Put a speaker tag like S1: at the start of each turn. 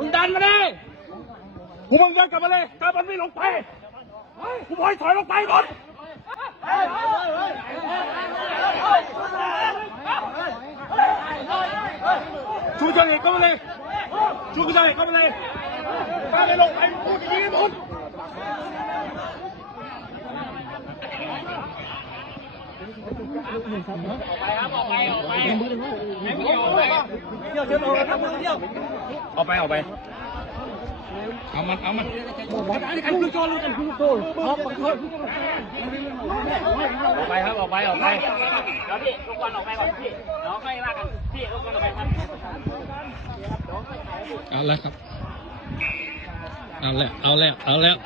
S1: มึงดันมาดิกูมึงยันกลับมาเลยถ้ามันไม่ลงไปกูบอกให้ถอยลงไปก่อนชูเชิงเอกเข้ามาเลยชูเชิงเอกเข้ามาเลยถ้าไม่ลงไปพูดอย่างนี้หมดออกไปออกไปเอ เอามันเอามันออกไปครับออกไปออกไป
S2: แล้วพี่ลูกบอลออกไปก่อนพี่เดี๋ยวค่อยว่ากันพี่ลูกบอลออกไปครับ
S3: เอาแล้วครับ เอาแล้วเอาแล้วเอาแล้ว